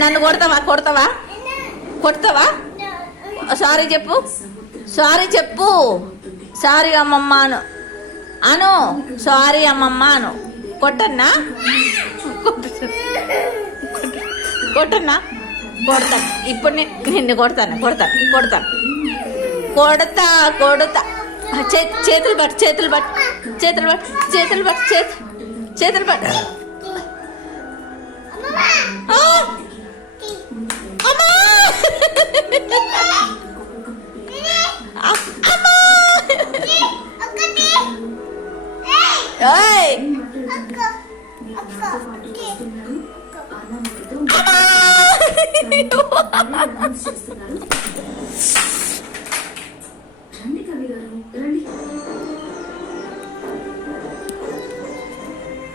నన్ను కొడతావా కొడతావా కొడతావా? సారీ చెప్పు, సారీ చెప్పు. సారీ అమ్మమ్మ అను, అను సారీ అమ్మమ్మ అను. కొట్టన్నా కొట్టన్నా కొడతాను ఇప్పుడు. నిన్ను కొడతాను కొడతాను కొడతాను కొడతా కొడతా. చేతులు పట్టు చేతులు పట్టు చేతులు పట్టు చేతులు పట్టు చేతులు పట్టు. రండి కవి గారు రండి.